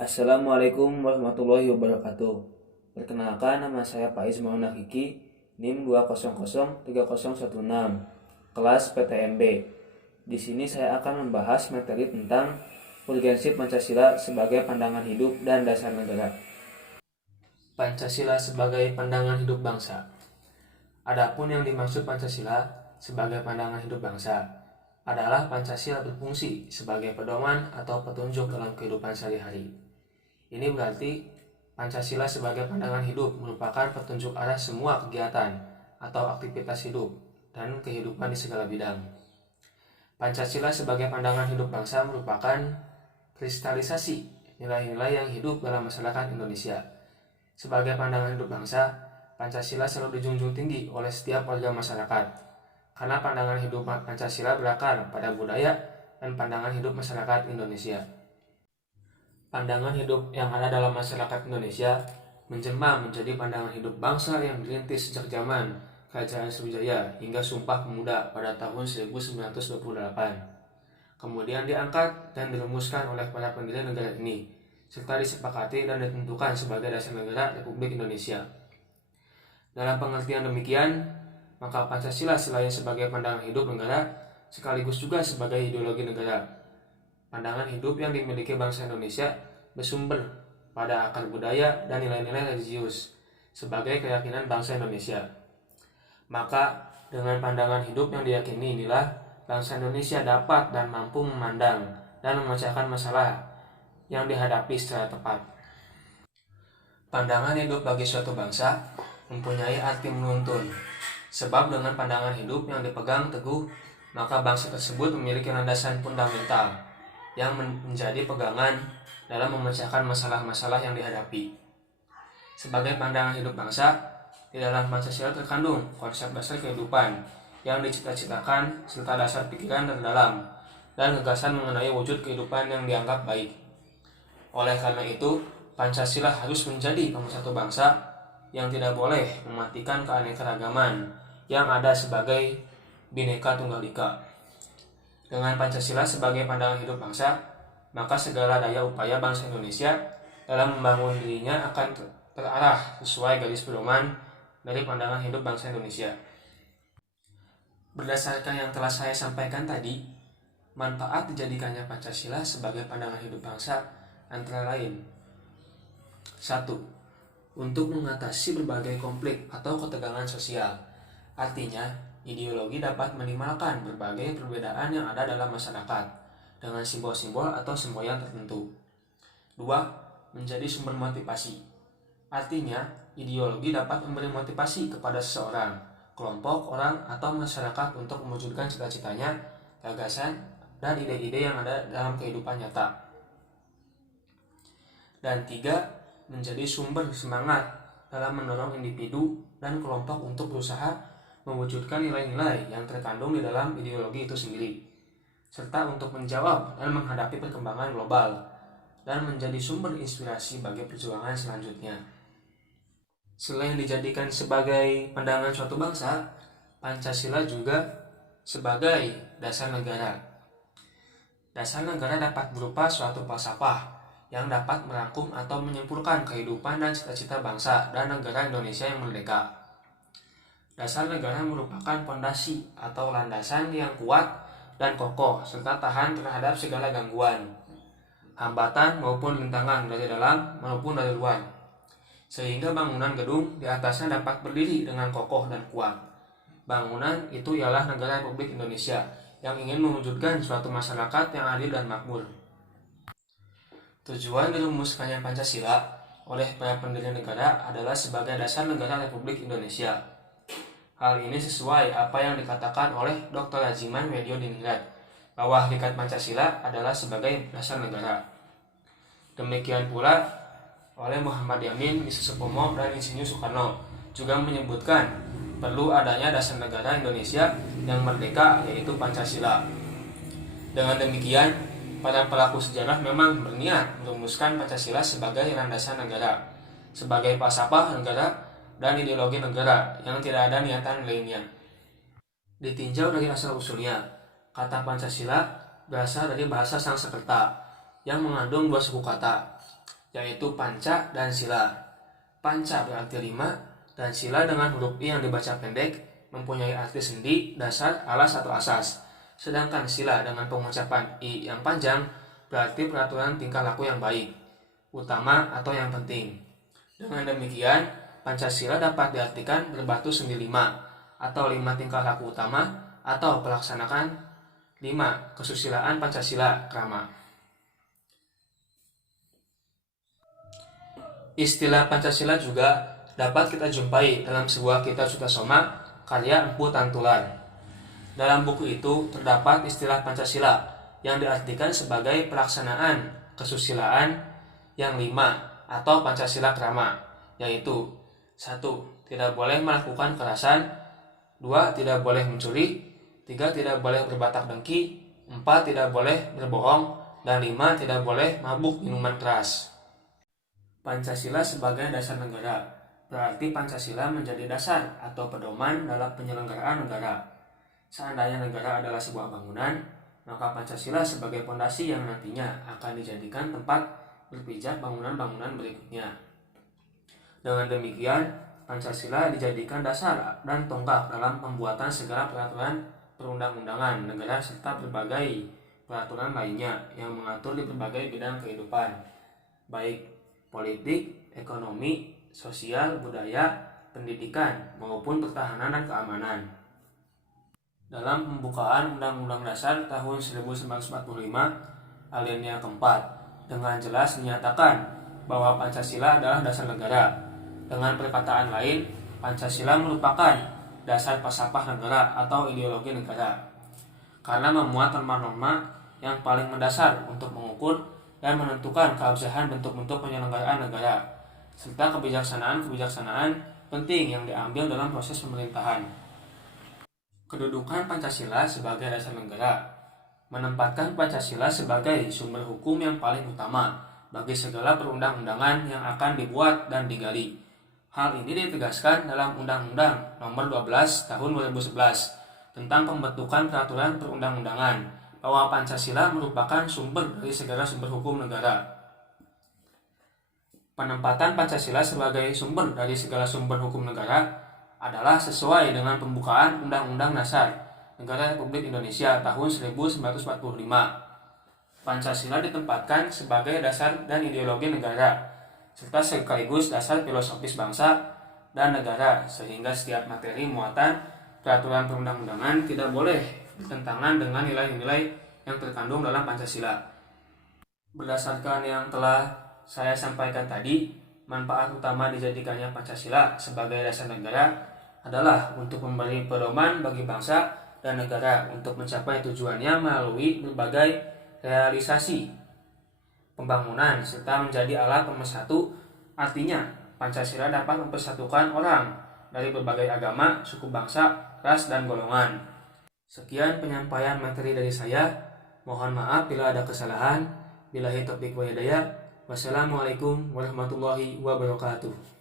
Assalamualaikum warahmatullahi wabarakatuh. Perkenalkan, nama saya Faiz Maulana Kiki, NIM 2003016, kelas PTMB. Di sini saya akan membahas materi tentang urgensi Pancasila sebagai pandangan hidup dan dasar negara. Pancasila sebagai pandangan hidup bangsa. Adapun yang dimaksud Pancasila sebagai pandangan hidup bangsa adalah Pancasila berfungsi sebagai pedoman atau petunjuk dalam kehidupan sehari-hari. Ini berarti Pancasila sebagai pandangan hidup merupakan petunjuk arah semua kegiatan atau aktivitas hidup dan kehidupan di segala bidang. Pancasila sebagai pandangan hidup bangsa merupakan kristalisasi nilai-nilai yang hidup dalam masyarakat Indonesia. Sebagai pandangan hidup bangsa, Pancasila selalu dijunjung tinggi oleh setiap warga masyarakat, karena pandangan hidup Pancasila berakar pada budaya dan pandangan hidup masyarakat Indonesia. Pandangan hidup yang ada dalam masyarakat Indonesia menjelma menjadi pandangan hidup bangsa yang dirintis sejak zaman Kerajaan Sriwijaya hingga Sumpah Pemuda pada tahun 1928. Kemudian diangkat dan dirumuskan oleh para pendiri negara ini, serta disepakati dan ditentukan sebagai dasar negara Republik Indonesia. Dalam pengertian demikian, maka Pancasila selain sebagai pandangan hidup negara, sekaligus juga sebagai ideologi negara. Pandangan hidup yang dimiliki bangsa Indonesia bersumber pada akar budaya dan nilai-nilai religius sebagai keyakinan bangsa Indonesia. Maka dengan pandangan hidup yang diyakini inilah bangsa Indonesia dapat dan mampu memandang dan memecahkan masalah yang dihadapi secara tepat. Pandangan hidup bagi suatu bangsa mempunyai arti menuntun, sebab dengan pandangan hidup yang dipegang teguh, maka bangsa tersebut memiliki landasan fundamental yang menjadi pegangan dalam memecahkan masalah-masalah yang dihadapi. Sebagai pandangan hidup bangsa, di dalam Pancasila terkandung konsep dasar kehidupan yang dicita-citakan serta dasar pikiran terdalam dan gagasan mengenai wujud kehidupan yang dianggap baik. Oleh karena itu, Pancasila harus menjadi pemersatu bangsa yang tidak boleh mematikan keanekaragaman yang ada sebagai Bhinneka Tunggal Ika. Dengan Pancasila sebagai pandangan hidup bangsa, maka segala daya upaya bangsa Indonesia dalam membangun dirinya akan terarah sesuai garis pedoman dari pandangan hidup bangsa Indonesia. Berdasarkan yang telah saya sampaikan tadi, manfaat dijadikannya Pancasila sebagai pandangan hidup bangsa antara lain: 1. Untuk mengatasi berbagai konflik atau ketegangan sosial. Artinya, ideologi dapat minimalkan berbagai perbedaan yang ada dalam masyarakat dengan simbol-simbol atau semboyan tertentu. 2. Menjadi sumber motivasi. Artinya, ideologi dapat memberi motivasi kepada seseorang, kelompok orang, atau masyarakat untuk mewujudkan cita-citanya, gagasan, dan ide-ide yang ada dalam kehidupan nyata. Dan 3. Menjadi sumber semangat dalam mendorong individu dan kelompok untuk berusaha mewujudkan nilai-nilai yang terkandung di dalam ideologi itu sendiri, serta untuk menjawab dan menghadapi perkembangan global dan menjadi sumber inspirasi bagi perjuangan selanjutnya. Selain dijadikan sebagai pandangan suatu bangsa, Pancasila juga sebagai dasar negara. Dasar negara dapat berupa suatu falsafah yang dapat merangkum atau menyimpulkan kehidupan dan cita-cita bangsa dan negara Indonesia yang merdeka. Dasar negara merupakan fondasi atau landasan yang kuat dan kokoh serta tahan terhadap segala gangguan, hambatan maupun rintangan dari dalam maupun dari luar, sehingga bangunan gedung di atasnya dapat berdiri dengan kokoh dan kuat. Bangunan itu ialah negara Republik Indonesia yang ingin mewujudkan suatu masyarakat yang adil dan makmur. Tujuan dirumuskannya Pancasila oleh para pendiri negara adalah sebagai dasar negara Republik Indonesia. Hal ini sesuai apa yang dikatakan oleh Dr. Rajiman Weddiodiningrat bahwa hakikat Pancasila adalah sebagai dasar negara. Demikian pula oleh Muhammad Yamin, Susupomo, dan Insinyur Soekarno juga menyebutkan perlu adanya dasar negara Indonesia yang merdeka, yaitu Pancasila. Dengan demikian, para pelaku sejarah memang berniat merumuskan Pancasila sebagai landasan negara, sebagai falsafah negara dan ideologi negara yang tidak ada niatan lainnya. Ditinjau dari asal-usulnya, kata Pancasila berasal dari bahasa Sanskerta yang mengandung dua suku kata. yaitu panca dan sila. Panca berarti 5, dan sila dengan huruf I yang dibaca pendek mempunyai arti sendi, dasar, alas atau asas. Sedangkan sila dengan pengucapan I yang panjang berarti peraturan tingkah laku yang baik, utama atau yang penting. Dengan demikian, Pancasila dapat diartikan berbatu sendi 5, atau 5 tingkah laku utama, atau pelaksanakan 5 kesusilaan Pancasila krama. Istilah Pancasila juga dapat kita jumpai dalam sebuah kitab Sutasoma karya Empu Tantular. Dalam buku itu terdapat istilah Pancasila yang diartikan sebagai pelaksanaan kesusilaan yang 5 atau Pancasila krama, yaitu 1. Tidak boleh melakukan kekerasan, 2. Tidak boleh mencuri, 3. Tidak boleh berbatak dengki, 4. Tidak boleh berbohong, dan 5. Tidak boleh mabuk minuman keras. Pancasila sebagai dasar negara, berarti Pancasila menjadi dasar atau pedoman dalam penyelenggaraan negara. Seandainya negara adalah sebuah bangunan, maka Pancasila sebagai fondasi yang nantinya akan dijadikan tempat berpijak bangunan-bangunan berikutnya. Dengan demikian, Pancasila dijadikan dasar dan tonggak dalam pembuatan segala peraturan perundang-undangan negara serta berbagai peraturan lainnya yang mengatur di berbagai bidang kehidupan, baik politik, ekonomi, sosial, budaya, pendidikan, maupun pertahanan dan keamanan. Dalam pembukaan Undang-Undang Dasar tahun 1945 alinea keempat dengan jelas menyatakan bahwa Pancasila adalah dasar negara. Dengan perkataan lain, Pancasila merupakan dasar falsafah negara atau ideologi negara, karena memuat norma-norma yang paling mendasar untuk mengukur dan menentukan keabsahan bentuk-bentuk penyelenggaraan negara, serta kebijaksanaan-kebijaksanaan penting yang diambil dalam proses pemerintahan. Kedudukan Pancasila sebagai dasar negara menempatkan Pancasila sebagai sumber hukum yang paling utama bagi segala perundang-undangan yang akan dibuat dan digali. Hal ini ditegaskan dalam Undang-Undang Nomor 12 Tahun 2011 tentang pembentukan peraturan perundang-undangan, bahwa Pancasila merupakan sumber dari segala sumber hukum negara. Penempatan Pancasila sebagai sumber dari segala sumber hukum negara adalah sesuai dengan pembukaan Undang-Undang Dasar Negara Republik Indonesia tahun 1945. Pancasila ditempatkan sebagai dasar dan ideologi negara, serta sekaligus dasar filosofis bangsa dan negara, sehingga setiap materi muatan peraturan perundang-undangan tidak boleh bertentangan dengan nilai-nilai yang terkandung dalam Pancasila. Berdasarkan yang telah saya sampaikan tadi, manfaat utama dijadikannya Pancasila sebagai dasar negara adalah untuk memberi pedoman bagi bangsa dan negara untuk mencapai tujuannya melalui berbagai realisasi pembangunan serta menjadi alat pemersatu. Artinya, Pancasila dapat mempersatukan orang dari berbagai agama, suku bangsa, ras, dan golongan. Sekian penyampaian materi dari saya. Mohon maaf bila ada kesalahan. Billahi taufiq wal hidayah. Wassalamualaikum warahmatullahi wabarakatuh.